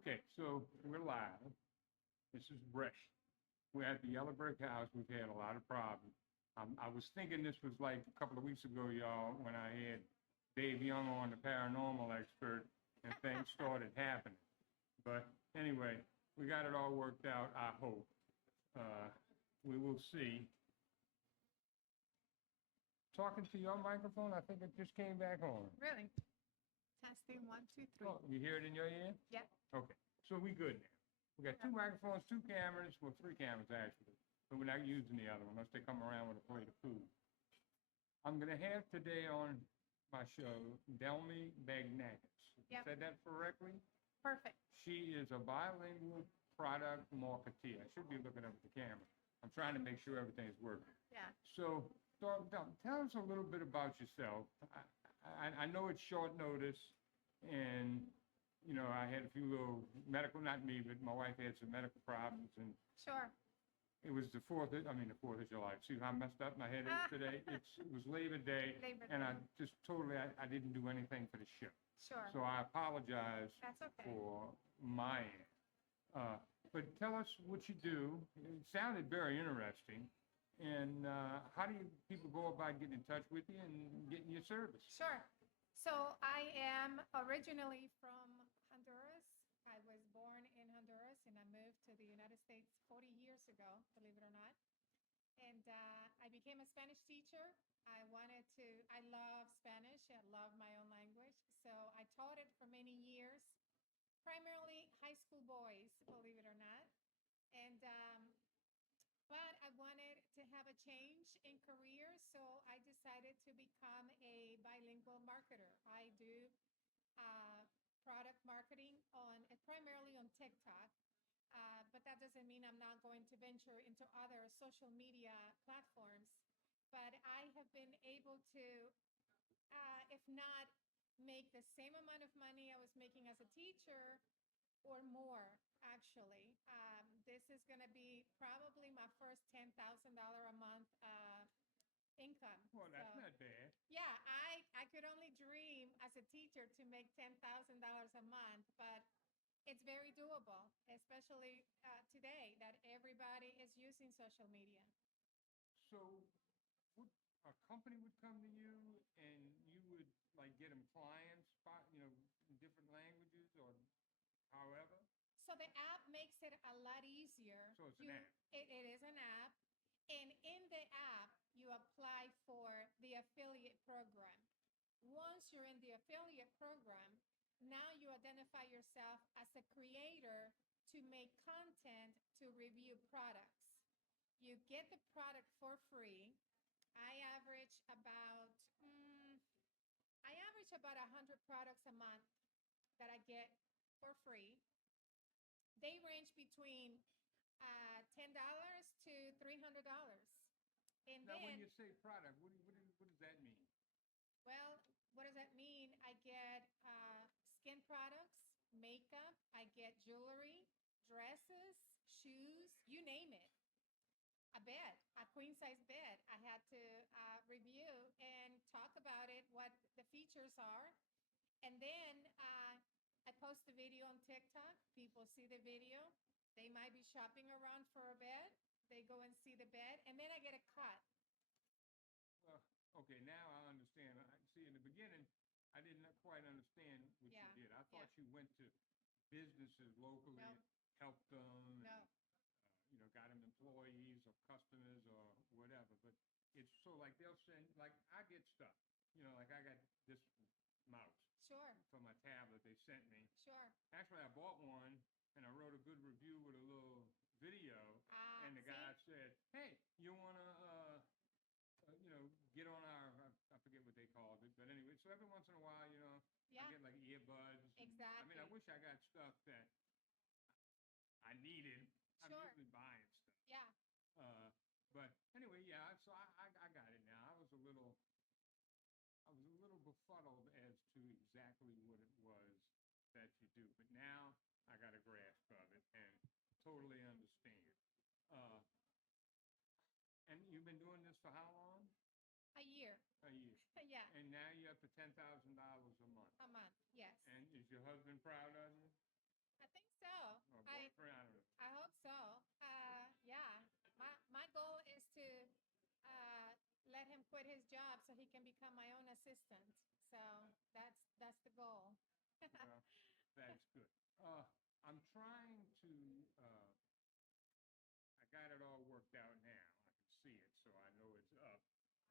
Okay, so we're live. This is Wray. We're at the Yellow Brick House. We've had a lot of problems. I was thinking this was like a couple of weeks ago, y'all, when I had Dave Young on, the paranormal expert, and things started happening. But anyway, we got it all worked out, I hope. We will see. Talking to your microphone, I think it just came back on. Really? Testing, 1, 2, 3. Oh, you hear it in your ear? Yeah. Okay, so we good now. We got two microphones, two cameras, well, three cameras actually, but we're not using the other one unless they come around with a plate of food. I'm gonna have today on my show Delmy Banegas. Yep. Said that correctly? Perfect. She is a bilingual product marketeer. I should be looking up at the camera. I'm trying to make sure everything's working. Yeah. So, tell us a little bit about yourself. I know it's short notice, and you know, I had a few little medical, not me, but my wife had some medical problems, and Sure. it was the 4th of July. See how messed up my head is today? It was Labor Day, Labor and I Day. just I didn't do anything for the show. Sure. So I apologize That's okay. for my end. But tell us what you do. It sounded very interesting. And how do people go about getting in touch with you and getting your service? Sure. So I am originally from Honduras. I was born in Honduras and I moved to the United States 40 years ago, believe it or not. And I became a Spanish teacher. I love Spanish. I love my own language. So I taught it for many years, primarily high school boys, believe it or not. And but I wanted to have a change in career, so I decided to become a bilingual marketer. I do product marketing primarily on TikTok, but that doesn't mean I'm not going to venture into other social media platforms. But I have been able to, if not make the same amount of money I was making as a teacher, or more, actually. This is going to be probably my first $10,000 a month income. Well, that's not bad. Yeah, I could only dream as a teacher to make $10,000 a month, but it's very doable, especially today that everybody is using social media. So, would a company would come to you and you would like get them clients, you know, in different languages or however? So the app makes it a lot easier. So it's an app. It is an app. And in the app, you apply for the affiliate program. Once you're in the affiliate program, now you identify yourself as a creator to make content to review products. You get the product for free. I average about 100 products a month that I get for free. They range between $10 to $300. And Now, when then, you say product, what does that mean? well, what does that mean? I get skin products, makeup, I get jewelry, dresses, shoes, you name it. A bed, a queen size bed. I had to review and talk about it, what the features are. And then I post the video on TikTok. People see the video. They might be shopping around for a bed. They go and see the bed, and then I get a cut. Well, okay, now I understand. See, in the beginning, I didn't quite understand what Yeah, you did. I thought yeah. you went to businesses locally, No. helped them, and, No. you know, got them employees or customers or whatever. But it's so like they'll send, like I get stuff, you know, like I got this mouse Sure, for my tablet they sent me. sure. Actually, I bought one and I wrote a good review with a little video. And the guy See? said, "Hey, you wanna, you know, get on our, I forget what they called it, but anyway." So every once in a while, you know, Yeah. I get like earbuds. I mean, I Exactly. wish I got stuff that I needed. I'm Sure. usually buying stuff. Yeah. But anyway, yeah. So I got it now. I was a little befuddled as to exactly what it was that you do, but now I got a grasp of it and totally understand. Uh, and you've been doing this for how long? A year. A year. Yeah. And now you're up to $10,000 a month. A month. Yes. And is your husband proud of you? I think quit his job so he can become my own assistant. So that's the goal. Well, that's good. I'm trying to, I got it all worked out now. I can see it, so I know it's up.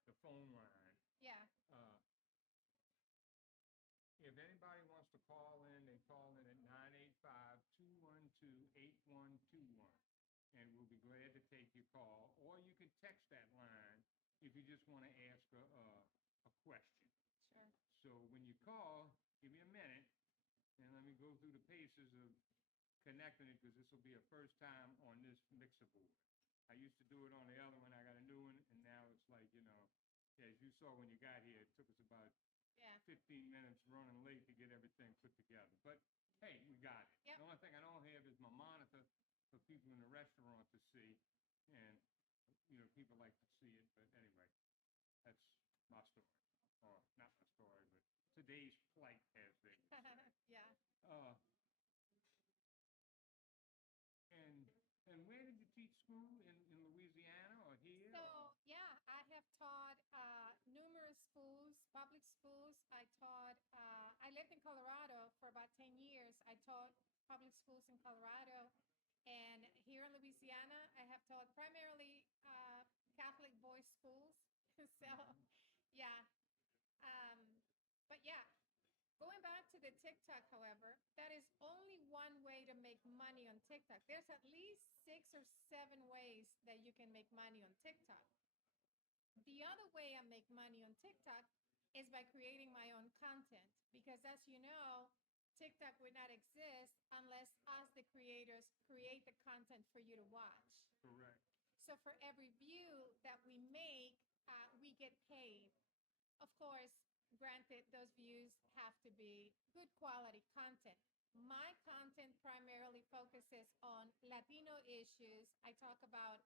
The phone line. Yeah. Uh, If anybody wants to call in, they call in at 985-212-8121. And we'll be glad to take your call. Or you can text that line if you just want to ask a question. Sure. So when you call, give me a minute, and let me go through the paces of connecting it, because this will be a first time on this mixer board. I used to do it on the other one. I got a new one, and now it's like, as you saw when you got here, it took us about Yeah. 15 minutes running late to get everything put together. But hey, we got it. Yep. The only thing I don't have is my monitor for people in the restaurant to see. And, people like to see it. But anyway, that's my story. Or not my story, but today's plight, as they would say. Yeah. Uh, and where did you teach school? In Louisiana or here? So yeah, I have taught numerous schools, public schools. I lived in Colorado for about 10 years. I taught public schools in Colorado. And here in Louisiana, I have taught primarily Catholic boys schools. So yeah. Um, but yeah, going back to the TikTok, however, that is only one way to make money on TikTok. There's at least 6 or 7 ways that you can make money on TikTok. The other way I make money on TikTok is by creating my own content. Because as you know, TikTok would not exist unless us, the creators, create the content for you to watch. Correct. So for every view that we make, we get paid. Of course, granted, those views have to be good quality content. My content primarily focuses on Latino issues. I talk about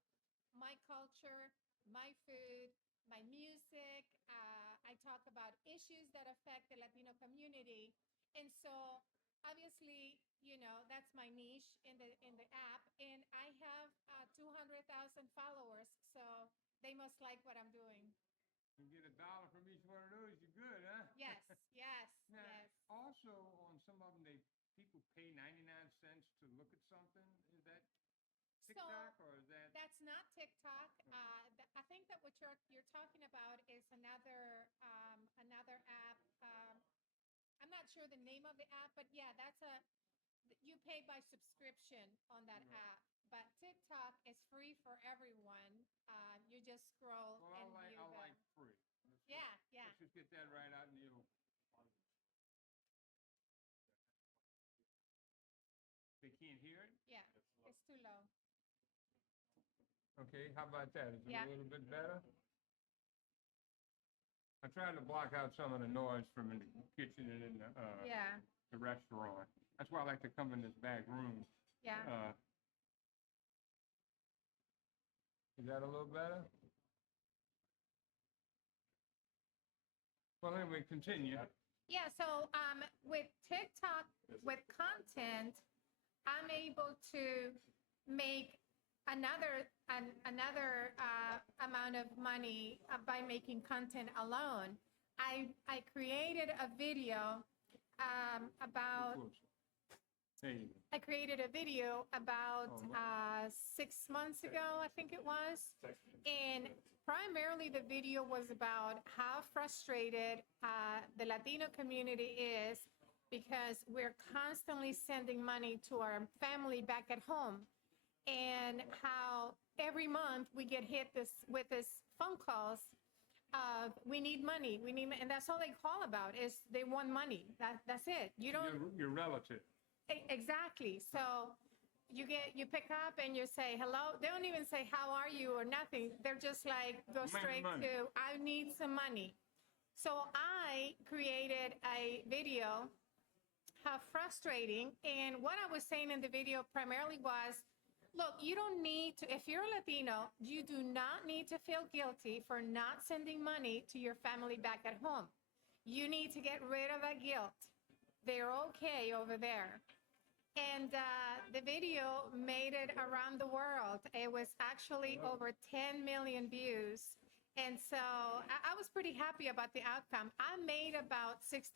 my culture, my food, my music. I talk about issues that affect the Latino community. And so obviously, that's my niche in the app. And I have 200,000 followers. So they must like what I'm doing. You get $1 from each one of those, you're good, huh? Yes, yes, Now, yes. also on some of them, people pay 99 cents to look at something. Is that TikTok or is that? That's not TikTok. I think that what you're talking about is another app. I'm not sure the name of the app, but yeah, you pay by subscription on that Right. app. But TikTok is free for everyone. You just scroll Well, and I view like them. free. Yeah, yeah. Let's just get that right out in the open. They can't hear it? Yeah, it's too low. Okay, how about that? Is it Yeah. a little bit better? I tried to block out some of the noise from in the kitchen and in Yeah, the restaurant. That's why I like to come in this back room. yeah. Is that a little better? Well, anyway, continue. Yeah, so with TikTok, with content, I'm able to make another amount of money by making content alone. I created a video about. There you go. I created a video about Oh, 6 months ago, I think it was. And primarily the video was about how frustrated the Latino community is because we're constantly sending money to our family back at home. And how every month we get hit with this phone calls of we need money, and that's all they call about is they want money. That's it. You don't. Your relative. Exactly. So you pick up and you say hello. They don't even say how are you or nothing. They're just like go straight Money. to I need some money. So I created a video, how frustrating. And what I was saying in the video primarily was, look, you don't need to, if you're Latino, you do not need to feel guilty for not sending money to your family back at home. You need to get rid of that guilt. They're okay over there. And the video made it around the world. It was actually over 10 million views. And so I was pretty happy about the outcome. I made about $6,000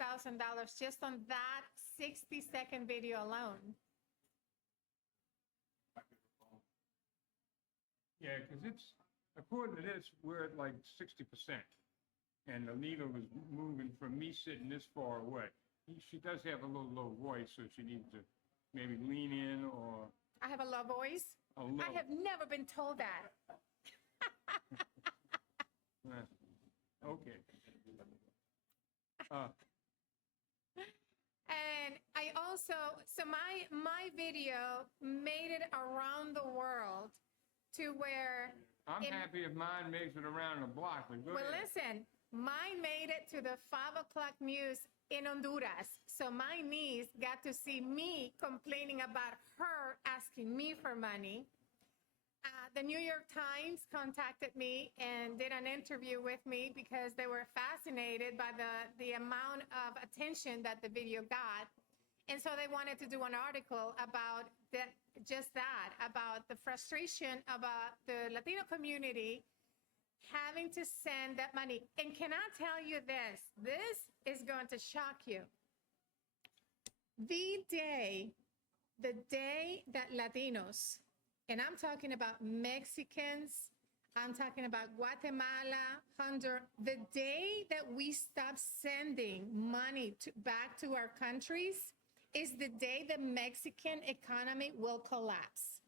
just on that 60-second video alone. Yeah, because it's, according to this, we're at like 60%. And the needle is moving from me sitting this far away. She does have a little low voice, so she needs to maybe lean in or I have a low voice. a low. I have never been told that. Okay. And I also, so my video made it around the world to where, I'm happy if mine makes it around the block, but go well, ahead. listen, mine made it to the 5 o'clock news in Honduras. So my niece got to see me complaining about her asking me for money. The New York Times contacted me and did an interview with me because they were fascinated by the amount of attention that the video got. And so they wanted to do an article about that, just that, about the frustration about the Latino community having to send that money. And can I tell you this? This is going to shock you. The day that Latinos, and I'm talking about Mexicans, I'm talking about Guatemala, Honduras, the day that we stop sending money back to our countries is the day the Mexican economy will collapse.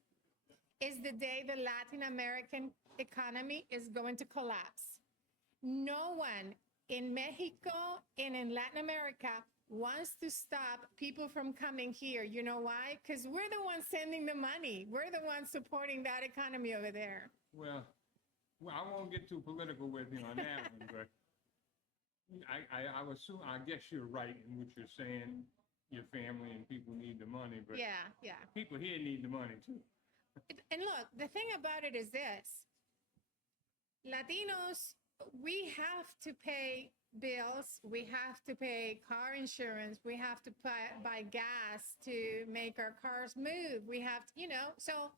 Is the day the Latin American economy is going to collapse. No one in Mexico and in Latin America wants to stop people from coming here. You know why? Because we're the ones sending the money. We're the ones supporting that economy over there. Well, I won't get too political with you on that one, but I guess you're right in what you're saying. Your family and people need the money, but Yeah. people here need the money too. And look, the thing about it is this. Latinos, we have to pay bills, we have to pay car insurance, we have to buy gas to make our cars move. We have to, so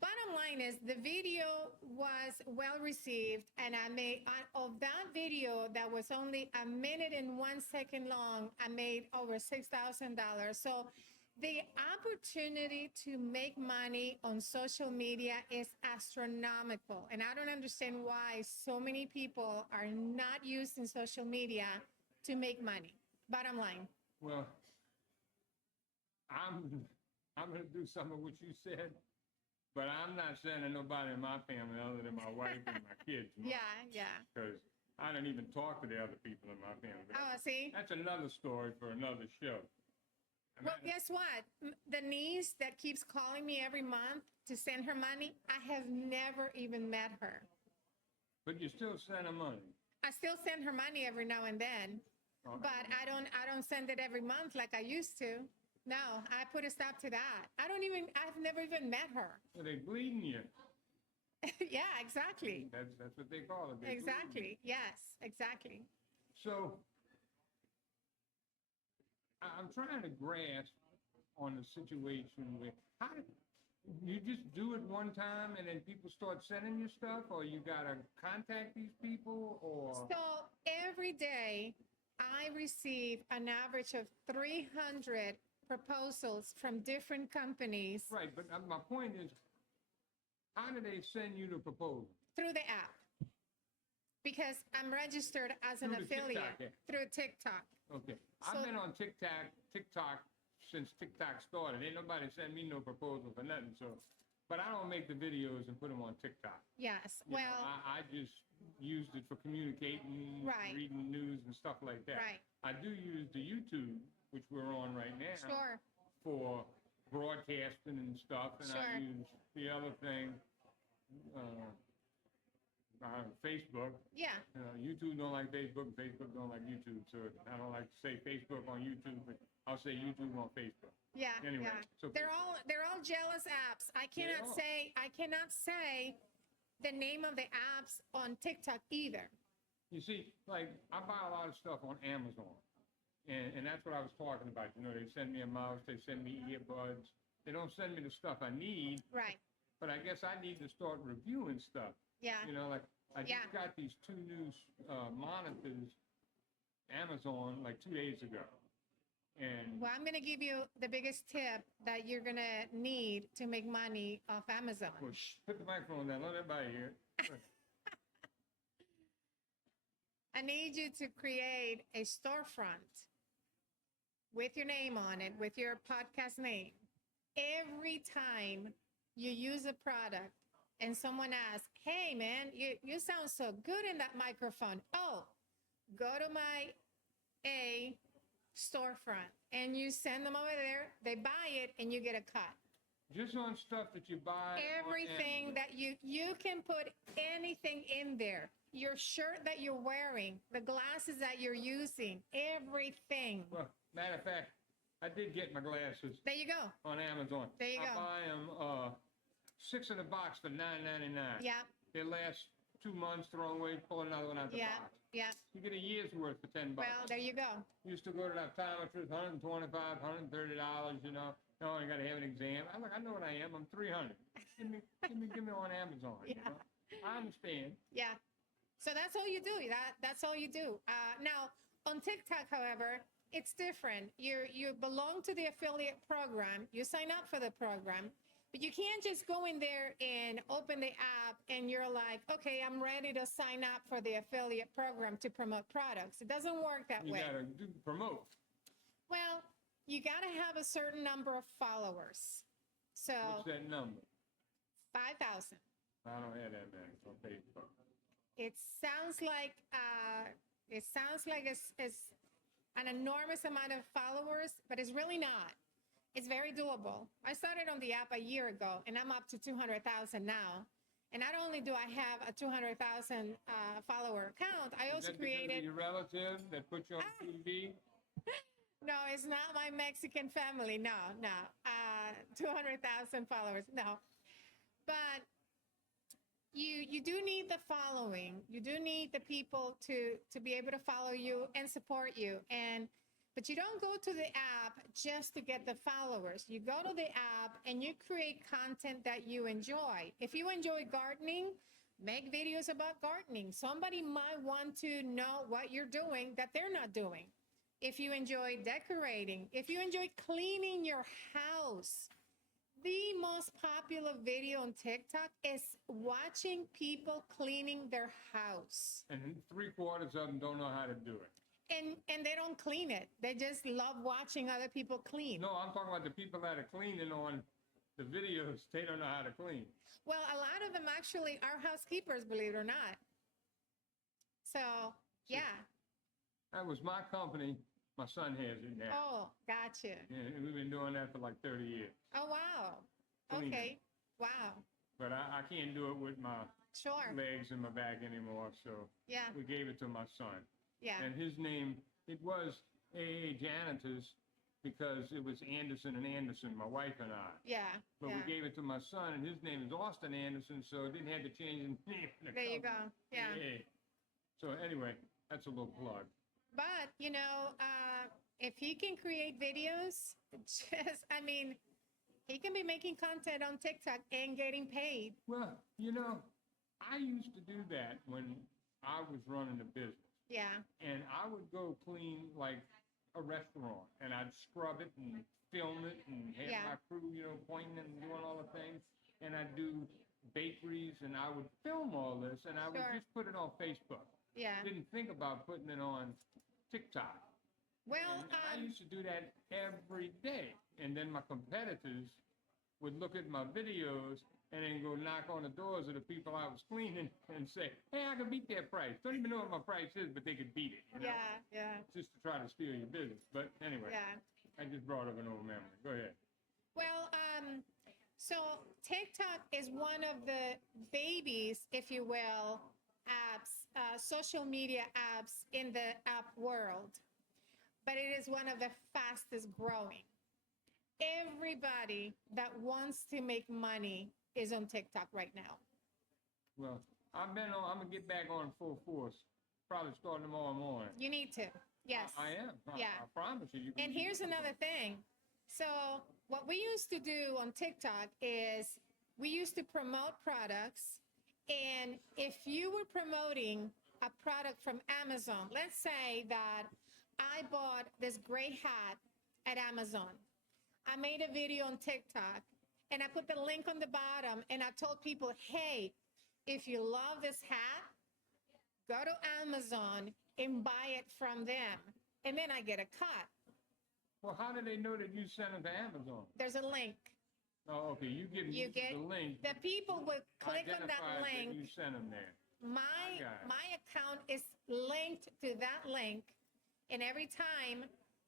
bottom line is the video was well received, and I made, of that video that was only 1 minute and 1 second long, I made over $6,000. So the opportunity to make money on social media is astronomical. And I don't understand why so many people are not using social media to make money. Bottom line. Well, I'm going to do some of what you said, but I'm not sending nobody in my family other than my wife and my kids. Yeah. Because I don't even talk to the other people in my family. Oh, see? That's another story for another show. Well, guess what? The niece that keeps calling me every month to send her money, I have never even met her. But you still send her money. I still send her money every now and then, but I don't send it every month like I used to. No, I put a stop to that. I've never even met her. So they bleeding you. Yeah, exactly. That's what they call it. Exactly. Yes, exactly. So I'm trying to grasp on the situation with how you just do it one time and then people start sending you stuff, or you gotta contact these people, or So every day I receive an average of 300 proposals from different companies. Right, but my point is, how do they send you the proposal? Through the app. Because I'm registered as an Through the affiliate TikTok app. through TikTok. Okay, So- I've been on TikTok since TikTok started. Ain't nobody sent me no proposal for nothing. So, but I don't make the videos and put them on TikTok. Yes. You know, Well, I just used it for communicating, Right. reading news and stuff like that. Right. I do use the YouTube, which we're on right now, sure. for broadcasting and stuff. And I Sure. use the other thing, Facebook. Yeah. YouTube don't like Facebook, and Facebook don't like YouTube. So I don't like to say Facebook on YouTube, but I'll say YouTube on Facebook. Yeah. Anyway, Yeah. so They're all jealous apps. I cannot say the name of the apps on TikTok either. You see, like, I buy a lot of stuff on Amazon, and that's what I was talking about. You know, they send me a mouse, they send me earbuds. They don't send me the stuff I need, Right. but I guess I need to start reviewing stuff. Yeah. You know, like I just got these two new monitors, Amazon, like 2 days ago. And Well, I'm going to give you the biggest tip that you're going to need to make money off Amazon. well, put the microphone down. Let everybody hear. I need you to create a storefront with your name on it, with your podcast name. Every time you use a product and someone asks, hey, man, you sound so good in that microphone. Oh, go to my A storefront and you send them over there. They buy it and you get a cut. Just on stuff that you buy. Everything that you can put anything in there. Your shirt that you're wearing, the glasses that you're using, everything. Well, matter of fact, I did get my glasses. There you go. On Amazon. There you go. I buy them 6 in a box for $9.99. Yeah. They last 2 months, throw them away, pull another one out the box. Yeah. You get a year's worth for $10. Well, there you go. Used to go to that optometrist, $125, $130, you know. No, I got to have an exam. I'm like, I know what I am. I'm 300. Give me on Amazon. Yeah. You know? I understand. Yeah. So that's all you do. That's all you do. Now, on TikTok, however, it's different. You belong to the affiliate program. You sign up for the program. But you can't just go in there and open the app and you're like, okay, I'm ready to sign up for the affiliate program to promote products. It doesn't work that way. You got to promote. Well, you got to have a certain number of followers. So what's that number? 5,000. I don't have that many on Facebook. It sounds like it's an enormous amount of followers, but it's really not. It's very doable. I started on the app a year ago, and I'm up to 200,000 now. And not only do I have a 200,000 follower account, I also created. Your relative that put you on TV? No, it's not my Mexican family. No. 200,000 followers. No, but you do need the following. You do need the people to be able to follow you and support you. But you don't go to the app just to get the followers. You go to the app and you create content that you enjoy. If you enjoy gardening, make videos about gardening. Somebody might want to know what you're doing that they're not doing. If you enjoy decorating, if you enjoy cleaning your house, the most popular video on TikTok is watching people cleaning their house. And 3/4 of them don't know how to do it. And they don't clean it. They just love watching other people clean. No, I'm talking about the people that are cleaning on the videos. They don't know how to clean. Well, a lot of them actually are housekeepers, believe it or not. So, yeah. That was my company. My son has it now. Oh, gotcha. Yeah, we've been doing that for like 30 years. Oh, wow. Cleaning. Okay. Wow. But I can't do it with my Sure. legs and my back anymore, so Yeah. we gave it to my son. Yeah. And his name, it was AA Janitors because it was Anderson and Anderson, my wife and I. Yeah. But Yeah. we gave it to my son, and his name is Austin Anderson, so it didn't have to change the name. There you go. Yeah. AA. So anyway, that's a little plug. But, if he can create videos, he can be making content on TikTok and getting paid. Well, I used to do that when I was running a business. Yeah. And I would go clean like a restaurant, and I'd scrub it and film it and have Yeah. my crew, pointing and doing all the things. And I'd do bakeries, and I would film all this, and I would Sure. just put it on Facebook. Yeah. Didn't think about putting it on TikTok. Well, And I used to do that every day. And then my competitors would look at my videos and then go knock on the doors of the people I was cleaning and say, hey, I can beat that price. Don't even know what my price is, but they could beat it. yeah. Just to try to steal your business. But anyway, Yeah. I just brought up an old memory. Go ahead. Well, so TikTok is one of the babies, if you will, apps, social media apps in the app world. But it is one of the fastest growing. Everybody that wants to make money is on TikTok right now. Well, I'm going to get back on full force. Probably starting tomorrow morning. You need to. Yes. I am. Yeah. I promise you. And here's another thing. So what we used to do on TikTok is we used to promote products And if you were promoting a product from Amazon, let's say that I bought this gray hat at Amazon. I made a video on TikTok and I put the link on the bottom and I told people, hey, if you love this hat, go to Amazon and buy it from them. And then I get a cut. Well, how do they know that you sent them to Amazon? There's a link. Oh, okay. You get the link. The people will click on that identifies link. That you sent them there. My account is linked to that link. And every time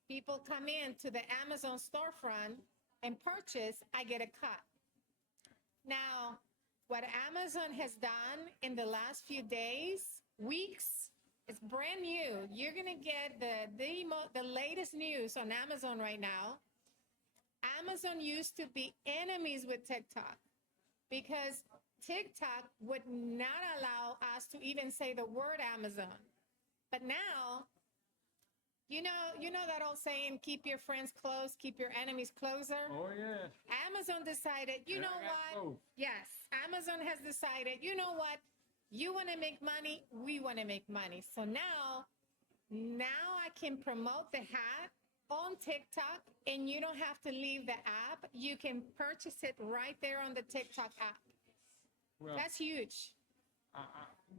people come in to the Amazon storefront and purchase, I get a cut. Now, what Amazon has done in the last few days, weeks, it's brand new. You're going to get the latest news on Amazon right now. Amazon used to be enemies with TikTok because TikTok would not allow us to even say the word Amazon. But now, you know that old saying, keep your friends close, keep your enemies closer? Oh, yeah. Amazon decided, you know what? Both. Yes, Amazon has decided, you know what? You want to make money, we want to make money. So now I can promote the hat on TikTok and you don't have to leave the app. You can purchase it right there on the TikTok app. Well, that's huge.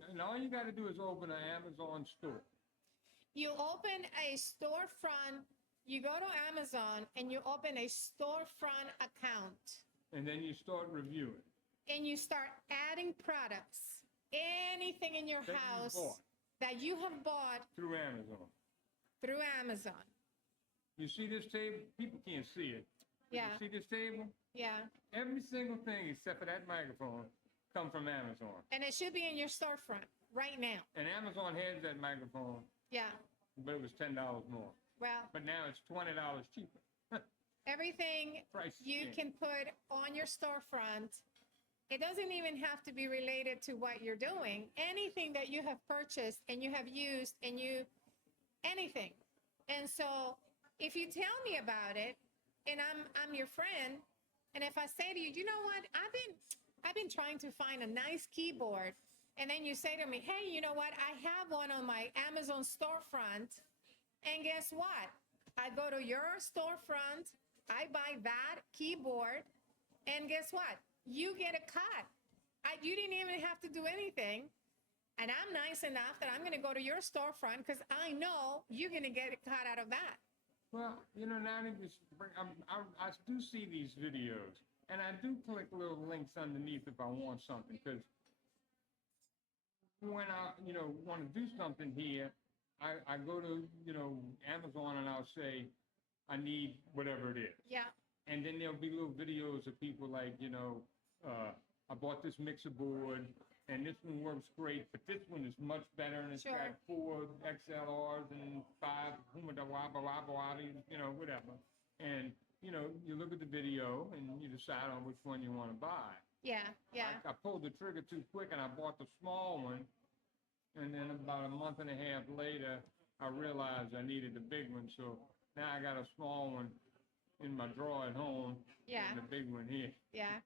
And all you got to do is open an Amazon store. You open a storefront, you go to Amazon and you open a storefront account. And then you start reviewing. And you start adding products, anything in your house that you have bought through Amazon. Through Amazon. You see this table? People can't see it. Yeah. You see this table? Yeah. Every single thing except for that microphone come from Amazon. And it should be in your storefront right now. And Amazon has that microphone. Yeah. But it was $10 more. Well. But now it's $20 cheaper. Everything you can put on your storefront. It doesn't even have to be related to what you're doing. Anything that you have purchased and you have used and anything. And so if you tell me about it and I'm your friend, and if I say to you, you know what, I've been trying to find a nice keyboard. And then you say to me, hey, you know what, I have one on my Amazon storefront. And guess what? I go to your storefront, I buy that keyboard, and guess what? You get a cut. You didn't even have to do anything. And I'm nice enough that I'm going to go to your storefront because I know you're going to get a cut out of that. Well, now I do see these videos, and I do click little links underneath if I want something, because when I, want to do something here, I go to, Amazon and I'll say, I need whatever it is. Yeah. And then there'll be little videos of people like, I bought this mixer board and this one works great, but this one is much better and it's got 4 XLRs and 5 whatever. And, you look at the video and you decide on which one you want to buy. Yeah, yeah. I pulled the trigger too quick and I bought the small one. And then about a month and a half later, I realized I needed the big one. So now I got a small one in my drawer at home. Yeah. And the big one here. Yeah.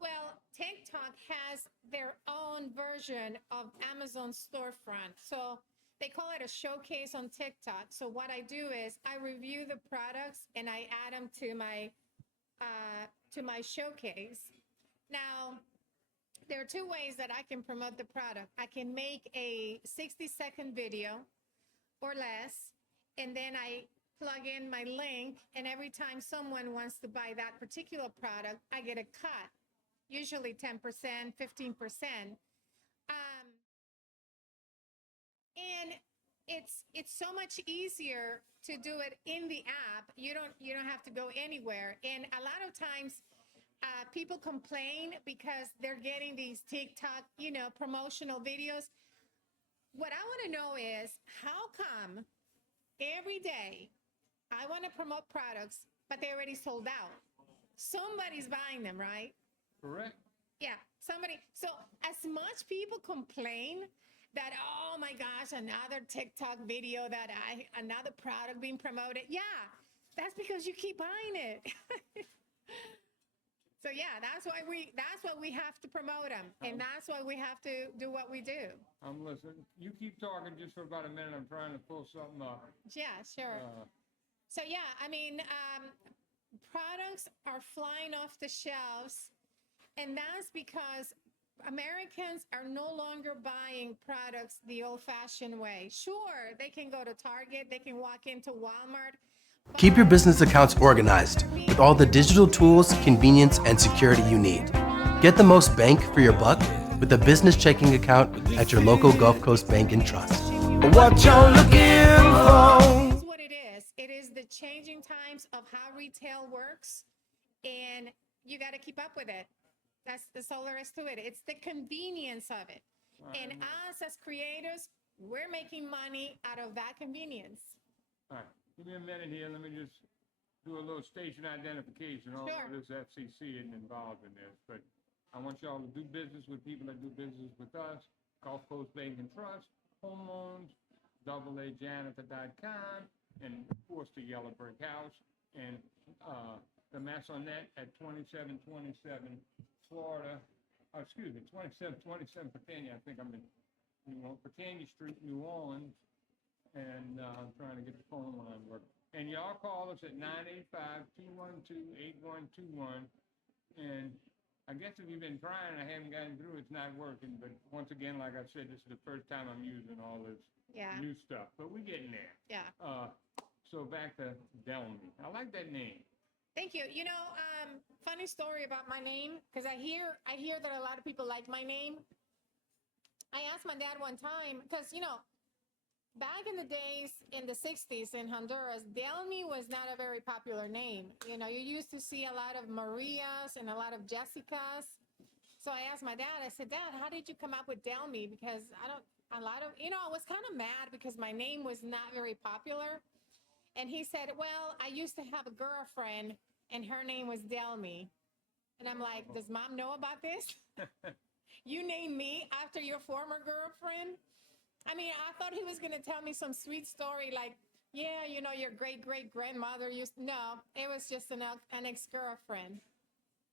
Well, TikTok has their own version of Amazon storefront. So they call it a showcase on TikTok. So what I do is I review the products and I add them to my showcase. Now, there are 2 ways that I can promote the product. I can make a 60-second video or less, and then I plug in my link, and every time someone wants to buy that particular product, I get a cut, usually 10%, 15%. And it's so much easier to do it in the app. You don't have to go anywhere. And a lot of times, people complain because they're getting these TikTok, promotional videos. What I want to know is, how come every day I want to promote products, but they already sold out? Somebody's buying them, right? Correct. Yeah, somebody. So as much people complain that, oh my gosh, another TikTok video another product being promoted. Yeah, that's because you keep buying it. So yeah, that's why we have to promote them, and that's why we have to do what we do. I'm listening. You keep talking just for about a minute. I'm trying to pull something up. Yeah, sure. So yeah, I mean, products are flying off the shelves, and that's because Americans are no longer buying products the old-fashioned way. Sure, they can go to Target, they can walk into Walmart. Keep your business accounts organized with all the digital tools, convenience, and security you need. Get the most bang for your buck with a business checking account at your local Gulf Coast Bank and Trust. What you're looking for. That's what it is. It is the changing times of how retail works, and you got to keep up with it. That's all there is to it. It's the convenience of it. And us as creators, we're making money out of that convenience. All right. Give me a minute here. Let me just do a little station identification. Although this FCC isn't involved in this, but I want y'all to do business with people that do business with us. Gulf Coast Bank and Trust, Home Loans, AAJanitor.com, and of course the Yellow Brick House, and the Massonet at 2727 Florida. 2727 Britannia. I think I'm in Britannia Street, New Orleans. And I'm trying to get the phone line working. And y'all call us at 985-212-8121. And I guess if you've been trying, I haven't gotten through, it's not working. But once again, like I said, this is the first time I'm using all this new stuff. But we're getting there. Yeah. So back to Delmy. I like that name. Thank you. You know, funny story about my name, because I hear that a lot of people like my name. I asked my dad one time, because, back in the days, in the 60s in Honduras, Delmy was not a very popular name. You used to see a lot of Marias and a lot of Jessicas. So I asked my dad, I said, Dad, how did you come up with Delmy? Because I was kind of mad because my name was not very popular. And he said, well, I used to have a girlfriend and her name was Delmy. And I'm like, does Mom know about this? You named me after your former girlfriend? I mean, I thought he was going to tell me some sweet story like, yeah, your great-great-grandmother used... No, it was just an ex-girlfriend.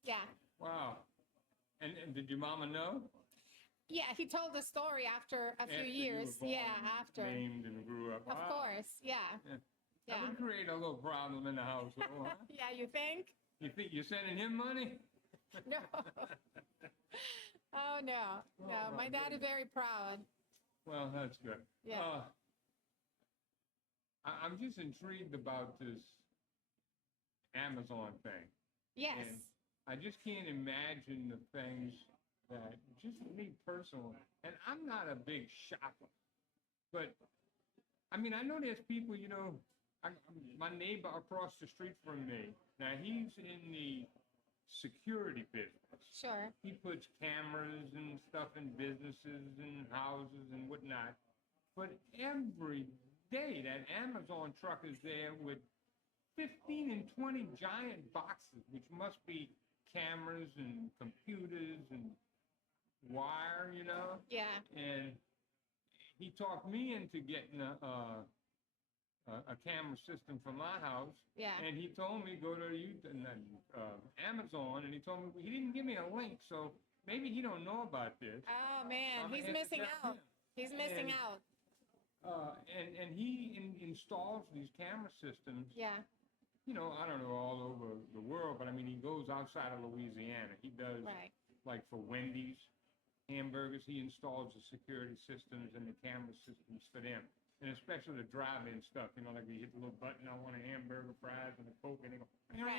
Yeah. Wow. And did your mama know? Yeah, he told the story after a few years. Yeah, after. Named and grew up. Of course, yeah. That would create a little problem in the house, though, huh? Yeah, you think? You think you're sending him money? No. Oh, no. No, my dad is very proud. Well, that's good. Yeah. I'm just intrigued about this Amazon thing. Yes. And I just can't imagine the things that, just me personally, and I'm not a big shopper, but I mean, I know there's people, my neighbor across the street from me, now he's in the security business. Sure. He puts cameras and stuff in businesses and houses and whatnot. But every day that Amazon truck is there with 15 and 20 giant boxes, which must be cameras and computers and wire, Yeah. And he talked me into getting a camera system for my house. Yeah. And he told me go to Amazon, and he told me he didn't give me a link, so maybe he don't know about this. Oh man, he's missing out. He's missing out. And he installs these camera systems. Yeah. I don't know, all over the world, but I mean, he goes outside of Louisiana. He does, like for Wendy's hamburgers, he installs the security systems and the camera systems for them. And especially the drive-in stuff, like you hit the little button, I want a hamburger, fries, and a Coke, and they go, whatever.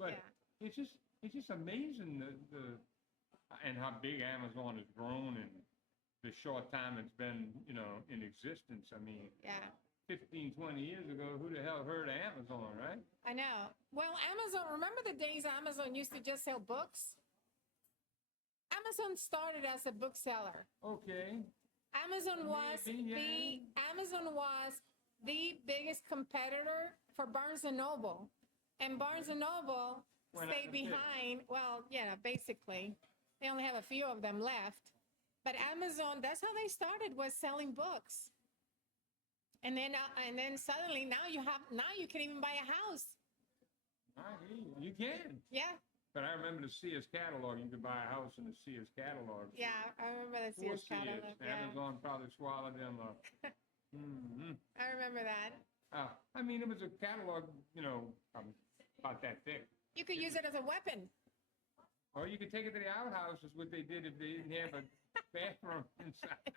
But it's just amazing and how big Amazon has grown in the short time it's been, in existence. I mean, 15, 20 years ago, who the hell heard of Amazon, right? I know. Well, Amazon, remember the days Amazon used to just sell books? Amazon started as a bookseller. Okay. Amazon was the biggest competitor for Barnes & Noble. And Barnes & Noble stayed behind. Well, basically. They only have a few of them left. But Amazon, that's how they started, was selling books. And then suddenly now you can even buy a house. I hear you can. Yeah. But I remember the Sears catalog. You could buy a house in the Sears catalog. Yeah, I remember the Poor Sears catalog. Yeah. Amazon probably swallowed them up. Mm-hmm. I remember that. I mean, it was a catalog, about that thick. You could use it as a weapon. Or you could take it to the outhouse, is what they did if they didn't have a bathroom inside.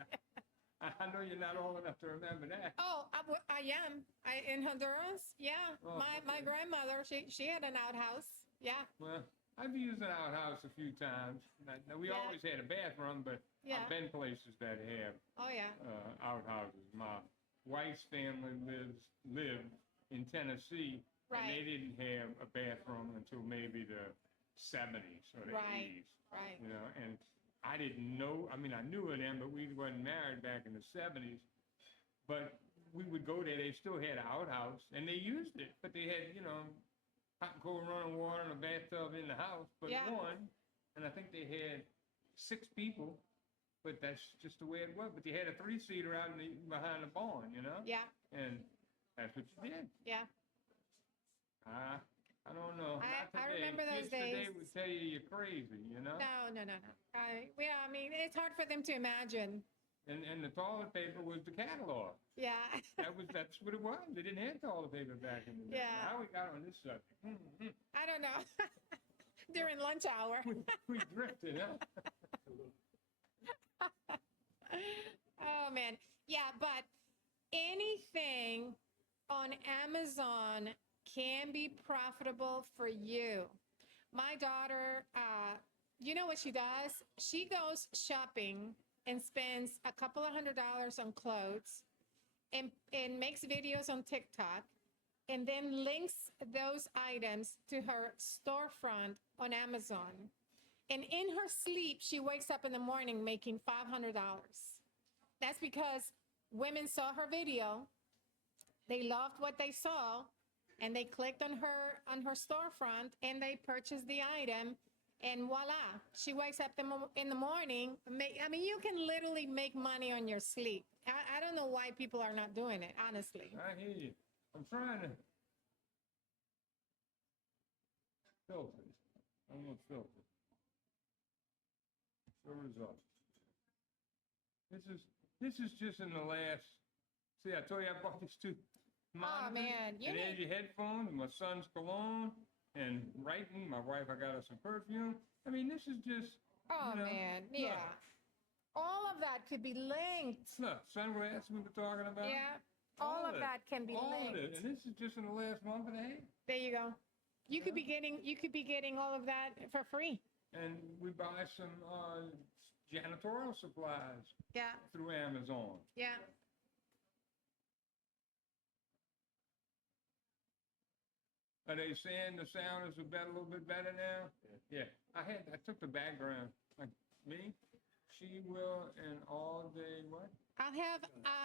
I know you're not old enough to remember that. Oh, I am. In Honduras. Yeah. Oh, My okay. grandmother, she had an outhouse. Yeah. Well, I've used an outhouse a few times. Now, we Yeah. always had a bathroom, but Yeah. I've been places that have Oh, yeah. outhouses. My wife's family lived in Tennessee, and they Right. didn't have a bathroom until maybe the 70s or the Right. 80s. Right. And I didn't know. I mean, I knew of them, but we wasn't married back in the 70s. But we would go there. They still had an outhouse, and they used it, but they had, hot and cold running water and a bathtub in the house, but Yeah. one, and I think they had 6 people, but that's just the way it was. But they had a 3-seater out behind the barn, Yeah. and that's what you did. Yeah. I don't know. I Not today. remember those Kids today days. would tell you you're crazy, No. I mean, it's hard for them to imagine. And the toilet paper was the catalog. Yeah. That's what it was. They didn't have toilet paper back in the day. Yeah. How we got on this subject? Mm-hmm. I don't know. During lunch hour. We drifted, huh? Oh, man. Yeah, but anything on Amazon can be profitable for you. My daughter, you know what she does? She goes shopping and spends a couple of $100s on clothes and makes videos on TikTok and then links those items to her storefront on Amazon. And in her sleep, she wakes up in the morning making $500. That's because women saw her video, they loved what they saw, and they clicked on her storefront and they purchased the item, and voila, she wakes up in the morning. I mean, you can literally make money on your sleep. I don't know why people are not doing it, honestly. I hear you. I'm trying to filter. I'm gonna filter. Show results. This is just in the last. See, I told you I bought these 2 monitors. Oh, man. And there's your headphones, my son's cologne, and writing. My wife, I got her some perfume. I mean, this is just. Oh, man. Yeah. Look, All of that could be linked. look, sunglasses we were talking about. Yeah. All of that can be all linked. of it. And this is just in the last month and a half. There you go. You could be getting all of that for free. And we buy some janitorial supplies Yeah. through Amazon. Yeah. Are they saying the sound is a little bit better now? Yeah. I took the background. Like me, she will, and all day what? I'll have,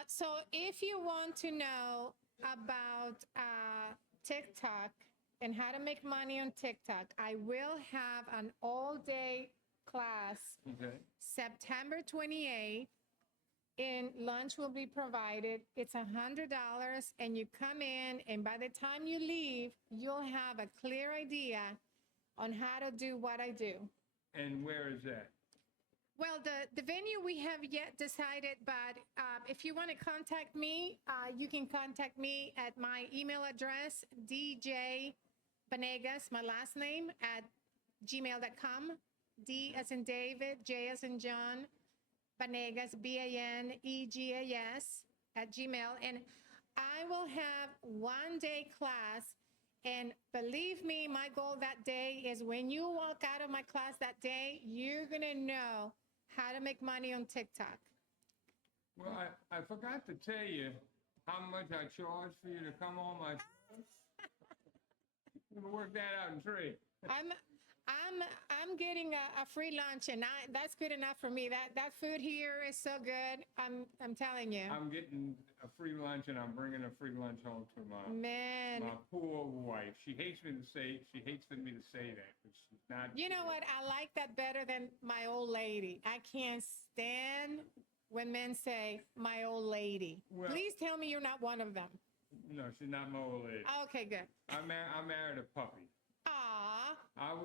so if you want to know about TikTok and how to make money on TikTok, I will have an all-day class Okay. September 28th, and lunch will be provided. It's $100, and you come in, and by the time you leave, you'll have a clear idea on how to do what I do. And where is that? Well, the venue we have yet decided, but if you want to contact me, you can contact me at my email address, DJ Banegas, my last name, at gmail.com. D as in David, J as in John, Banegas, Banegas, at Gmail. And I will have one-day class. And believe me, my goal that day is when you walk out of my class that day, you're going to know how to make money on TikTok. Well, I forgot to tell you how much I charge for you to come on my show. We'll work that out in trade. I'm getting a free lunch, and that's good enough for me. That food here is so good. I'm telling you. I'm getting a free lunch, and I'm bringing a free lunch home to Man. my poor wife. She hates me to say that, but she's not. You know what? I like that better than my old lady. I can't stand when men say my old lady. Well- Please tell me you're not one of them. No, she's not my old lady. Okay, good. I married a puppy. Aw.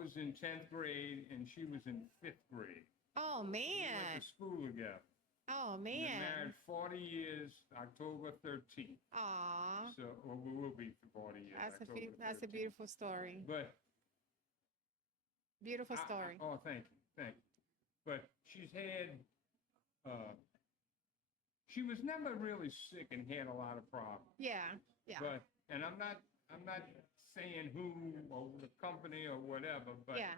was in 10th grade and she was in 5th grade. Oh, We man. went to school together. Oh, We've been man. married 40 years, October 13th. Aw. So, well, we will be for 40 years. October That's a 13th. beautiful story. But Beautiful story. oh, thank you, thank you. But she's had, she was never really sick and had a lot of problems. Yeah. Yeah. But, and I'm not saying who or the company or whatever, but Yeah.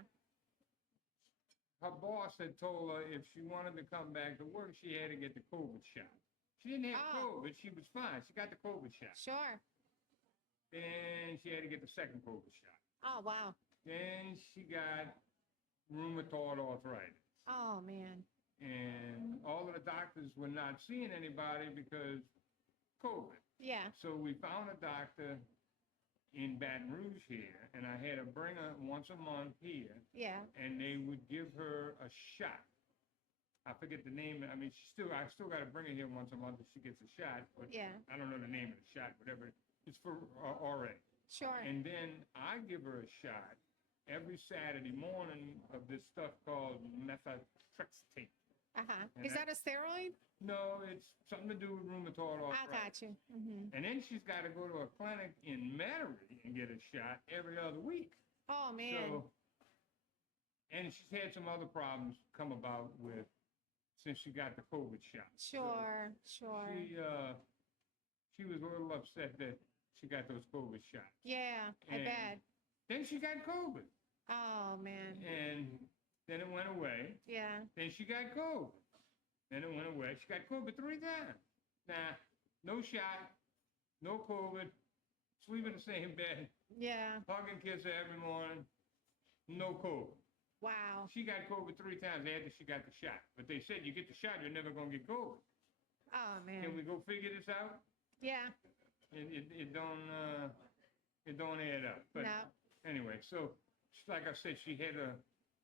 her boss had told her if she wanted to come back to work, she had to get the COVID shot. She didn't have Oh. COVID. She was fine. She got the COVID shot. Sure. Then she had to get the second COVID shot. Oh, wow. Then she got rheumatoid arthritis. Oh, man. And all of the doctors were not seeing anybody because COVID. Yeah. So we found a doctor in Baton Rouge here, and I had to bring her once a month here, Yeah. and they would give her a shot. I forget the name. I mean, I still got to bring her here once a month if she gets a shot. But Yeah. I don't know the name of the shot, whatever. It's for RA. Sure. And then I give her a shot every Saturday morning of this stuff called methotrexate. Uh-huh. And Is that a steroid? No, it's something to do with rheumatoid I arthritis. got you. Mm-hmm. And then she's got to go to a clinic in Metairie and get a shot every other week. Oh, man. So, and she's had some other problems come about with since she got the COVID shot. Sure. Sure. She was a little upset that she got those COVID shots. Yeah. I And bet. Then she got COVID, Oh, man. and then it went away. Yeah. Then she got COVID. Then it went away. She got COVID 3 times. Now, no shot, no COVID, sleep in the same bed, Yeah. hug and kiss her every morning, no COVID. Wow. She got COVID 3 times after she got the shot. But they said you get the shot, you're never going to get COVID. Oh, man. Can we go figure this out? Yeah. It don't add up. But No. anyway, so like I said, she had a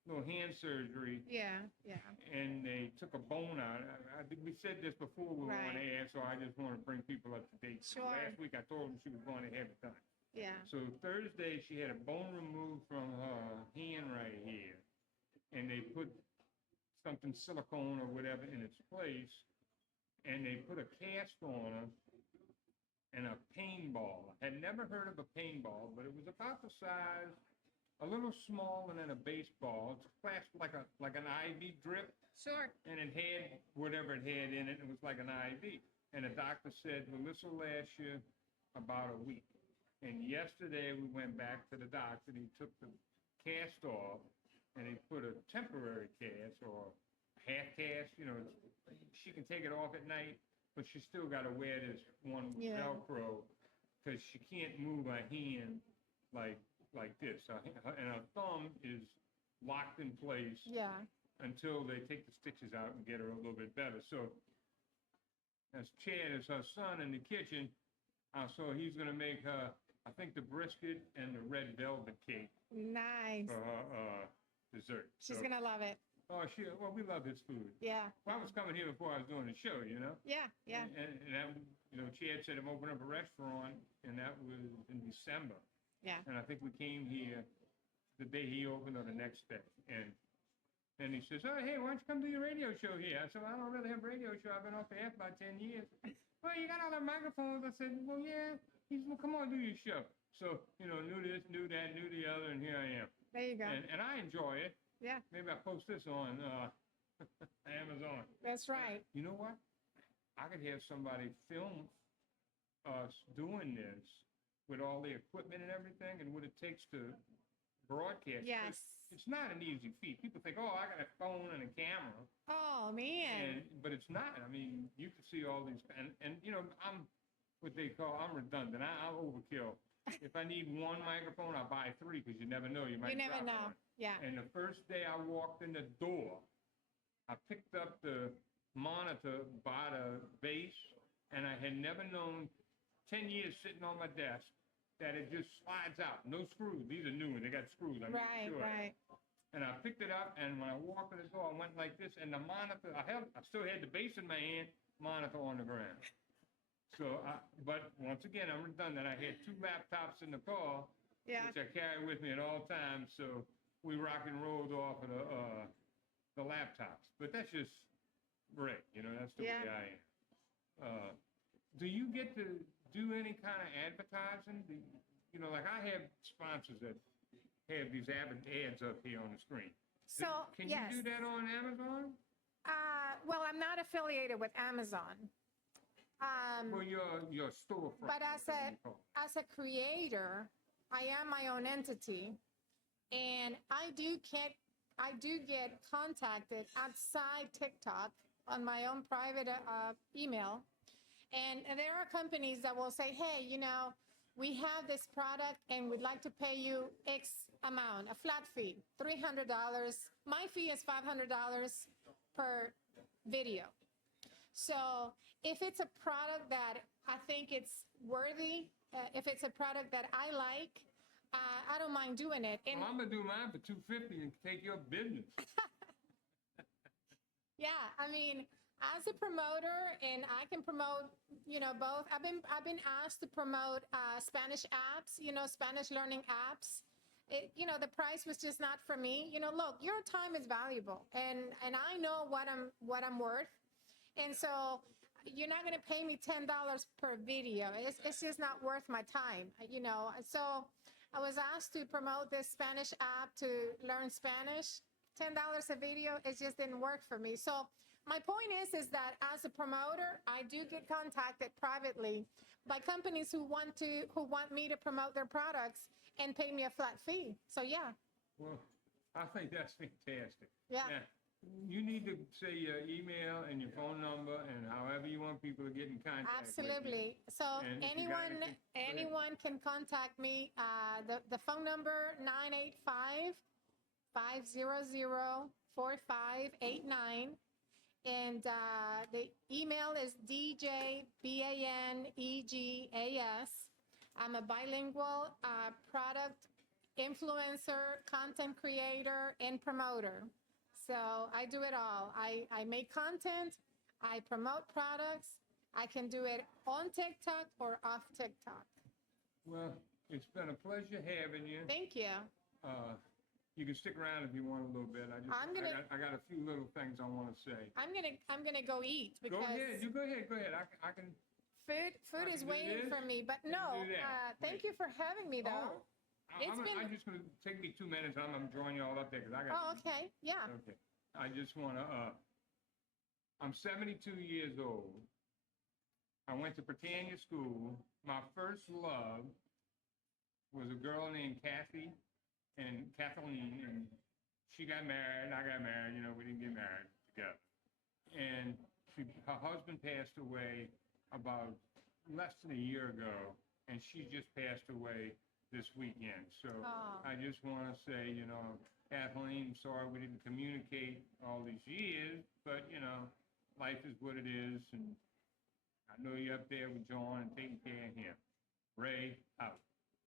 little hand surgery. Yeah. Yeah. And they took a bone out. I think we said this before we were on Right. air, so I just want to bring people up to date. Sure. Last week I told them she was going to have it done. Yeah. So Thursday she had a bone removed from her hand right here, and they put something silicone or whatever in its place, and they put a cast on her and a pain ball. I had never heard of a pain ball, but it was about the size, a little smaller than a baseball. It's clasped like an IV drip, Sure. and it had whatever it had in it. It was like an IV. And the doctor said, well, this will last you about a week. And yesterday we went back to the doctor, and he took the cast off, and he put a temporary cast or half cast. You know, she can take it off at night, but she still got to wear this one Yeah. Velcro because she can't move her hand like this. And her thumb is locked in place Yeah. until they take the stitches out and get her a little bit better. So as Chad is her son in the kitchen, so he's going to make her, I think, the brisket and the red velvet cake Nice. for her dessert. She's So- going to love it. Oh, well, we love his food. Yeah. Well, I was coming here before I was doing the show, you know? Yeah. Yeah. And that, you know, Chad said I'm opening up a restaurant, and that was in December. Yeah. And I think we came here the day he opened or the next day. And he says, oh, hey, why don't you come do your radio show here? I said, well, I don't really have a radio show. I've been off the air for about 10 years. Well, you got all the microphones. I said, well, yeah. He said, well, come on, do your show. So, you know, knew this, knew that, knew the other, and here I am. There you go. And I enjoy it. Yeah. Maybe I post this on Amazon. That's right. You know what? I could have somebody film us doing this with all the equipment and everything and what it takes to broadcast. Yes. It's not an easy feat. People think, oh, I got a phone and a camera. Oh, man. But it's not. I mean, you can see all these, and you know, I'm redundant. I'm overkill. If I need one microphone, I'll buy 3 because you never know. You might You never drop know. one. Yeah. And the first day I walked in the door, I picked up the monitor by the base, and I had never known, 10 years sitting on my desk, that it just slides out. No screws. These are new ones. They got screws. I made Right. sure. Right. And I picked it up, and when I walked in the door, I went like this, and the monitor, I still had the base in my hand, monitor on the ground. So, but once again, I'm redundant. I had 2 laptops in the car, Yeah. which I carry with me at all times. So we rock and rolled off of the laptops. But that's just Ray, that's the Yeah. way I am. Do you get to do any kind of advertising? Like I have sponsors that have these ads up here on the screen. So, Can yes. you do that on Amazon? Well, I'm not affiliated with Amazon. Well, your storefront. But whatever you call it. as a creator, I am my own entity, and I do get contacted outside TikTok on my own private email, and there are companies that will say, hey, we have this product and we'd like to pay you X amount, a flat fee, $300. My fee is $500 per video. So if it's a product that I think it's worthy, if it's a product that I like, I don't mind doing it. And Well, I'm gonna do mine for $250 and take your business. yeah, I mean, as a promoter, and I can promote, both. I've been asked to promote Spanish apps, Spanish learning apps. The price was just not for me. Look, your time is valuable, and I know what I'm worth, and so you're not going to pay me $10 per video. It's just not worth my time, So I was asked to promote this Spanish app to learn Spanish. $10 a video, it just didn't work for me. So my point is that as a promoter, I do get contacted privately by companies who want me to promote their products and pay me a flat fee. So yeah. Well, I think that's fantastic. Yeah. Now, you need to say your email and your phone number and however you want people to get in contact with you. Absolutely. So And if you got anything, go ahead. anyone can contact me. The phone number 985-500-4589. And the email is djbanegas. I'm a bilingual product influencer, content creator, and promoter. So I do it all. I make content, I promote products. I can do it on TikTok or off TikTok. Well, it's been a pleasure having you. Thank you. You can stick around if you want a little bit. I got a few little things I want to say. I'm gonna go eat because Go ahead. You go ahead. Go ahead. I can. food I is can do waiting this, for me. But can no, do that. thank you for having me though. I'm just going to take me 2 minutes. I'm drawing you all up there because I got. Oh, okay. Yeah. Okay. I just want to. I'm 72 years old. I went to Britannia School. My first love was a girl named Kathy and Kathleen, and she got married. I got married. We didn't get married together. And her husband passed away about less than a year ago, and she just passed away this weekend. So I just want to say, Kathleen, sorry we didn't communicate all these years, but, life is what it is, and I know you're up there with John and taking care of him. Ray, out.